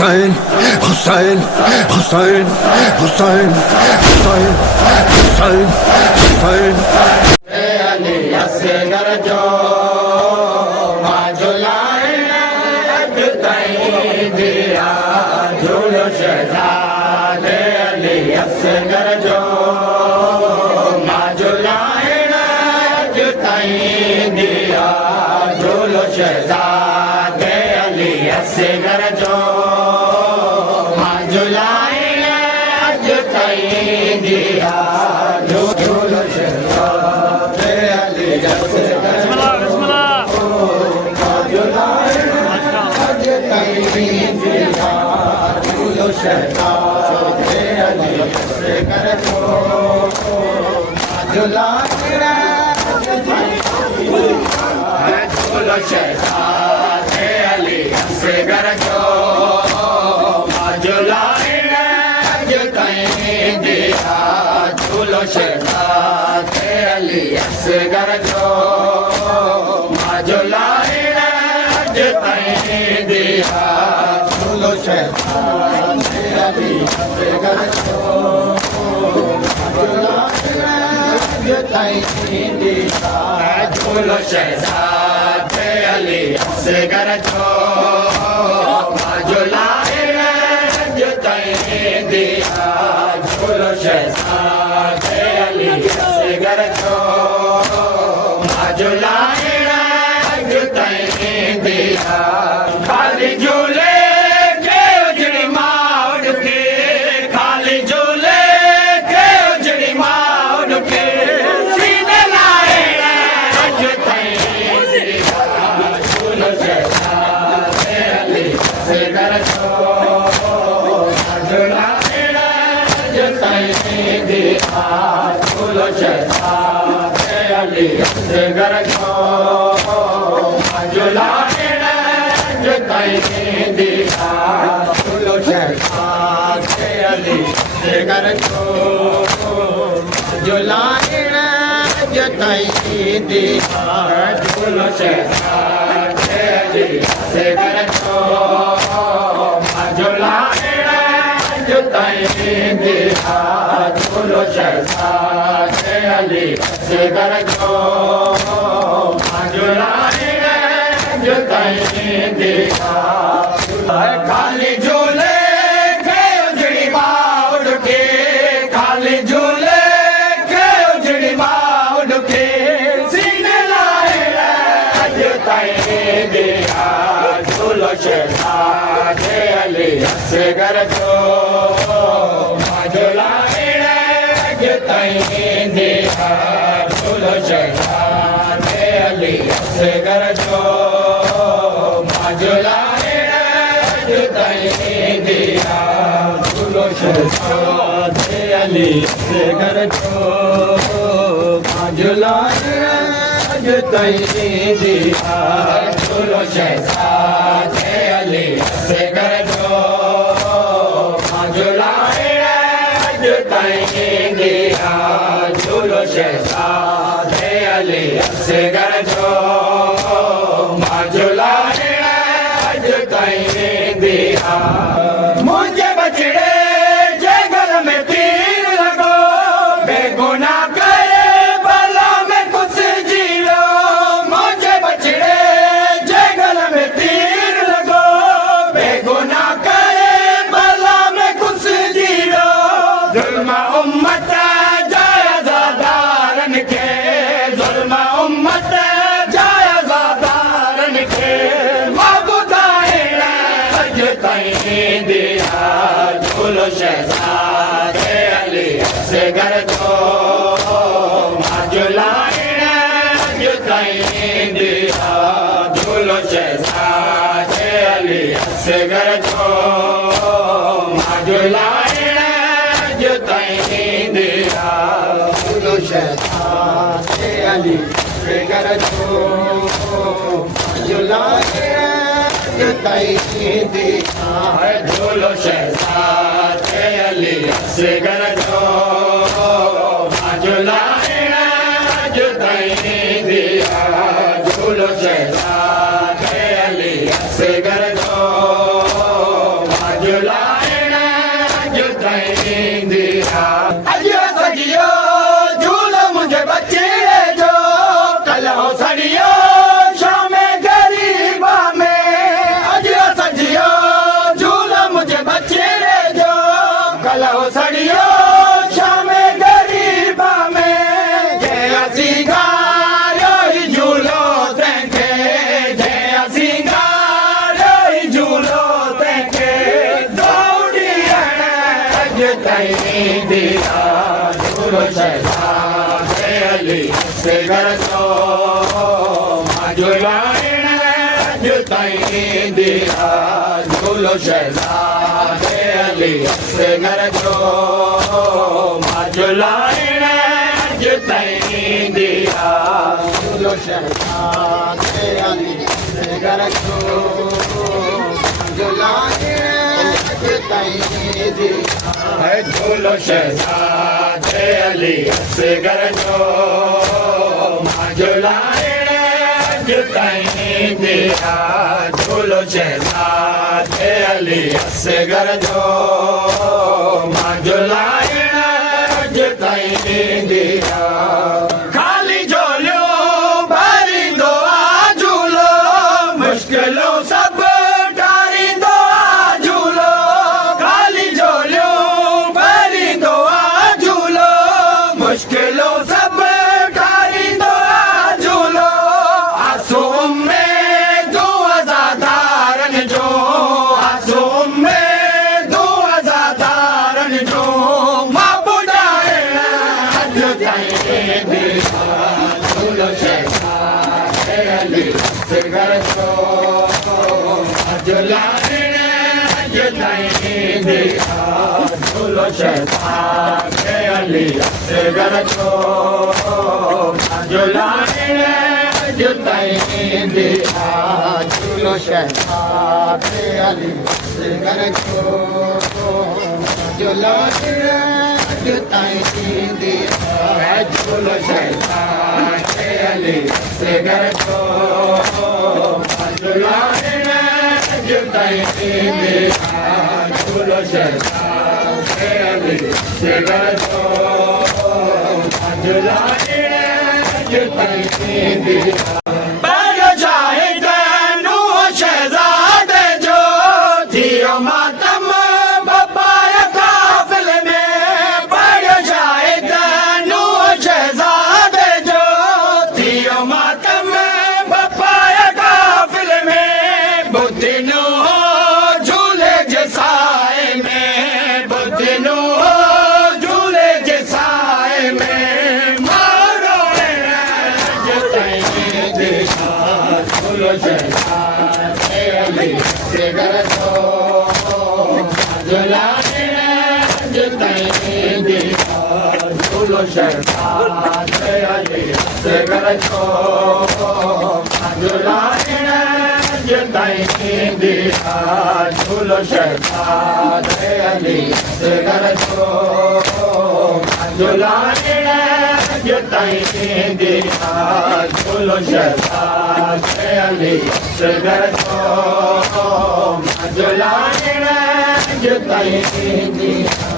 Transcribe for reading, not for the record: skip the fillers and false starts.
Hussein, Hussein, Hussein, Hussein, Hussein, Hussein, Hussein. Ali asgar jo majulai ajtai diya jul shehzad Ali asgar jo majulai ajtai diya jul shehzad Ali asgar jo जुलाइण जुताई दिया अजो सजियो झूलो मुझे बच्चे जो कलो सड़ियो शाम गरीबा में अजो सजियो झूलो मुझे बच्चे जो कलो सड़ियो शाम गरीबा में जय सिंगारो ही झूलो तंखे जय सिंगारो ही झूलो तंखे दौड़ियण अॼु ताईं दिया झूलो शहज़ाद अली से घर जो मां झूलाइण अॼु ताईं दिया झूलो शहज़ाद अली से घर जो मां झूलाइण अॼु ताईं दिया झूलो शहज़ाद अली से घर जो झूलाइण अॼु ताईं दिया झूलो शहज़ाद अली से घर जो मां झूलाइण अॼु ताईं दिया झूलो शहज़ाद अली से घर जो मां झूलाइण अॼु ताईं दिया खाली झोलियो भरींदो आ झूलो मुश्किलों सभु टारींदो आ झूलो खाली झोलियो भरींदो आ झूलो मुश्किलों सभु टारींदो आ झूलो आसूम में दुआ ज़ादारनि जो आसूम में दुआ ज़ादारनि जो मां ॿुधाइण अॼु ताईं दिया झूलो शहज़ाद अली से घर जो मां झूलाइण अॼु ताईं दिया झूलो शहज़ाद अली से घर जो मां झूलाइण अॼु ताईं दिया झूलो शहज़ाद अली से घर जो मां झूलाइण अॼु ताईं दिया झूलो शहज़ाद अली से घर जो मां झूलाइण अॼु ताईं दिया झूलो शहज़ाद अली से घर जो मां झूलाइण अॼु ताईं दिया पहिरियों शाहिद नूह शहज़ादे जो थियो मातम बपाय काफ़िल में पहिरियों शाहिद नूह शहज़ादे जो थियो मातम बपाय काफ़िल में बुद्धि नूह झूले जे साए में बुद्धि नूह झूले जे साए में मारो अॼु ताईं दिया झूलो शहज़ाद अली से घर जो मां झूलाइण अॼु ताईं दिया झूलो शहज़ाद अली से घर जो मां झूलाइण अॼु ताईं दिया झूलो शहज़ाद अली से घर जो मां झूलाइण अॼु ताईं दिया झूलो शहज़ाद अली से घर जो मां झूलाइण अॼु ताईं दिया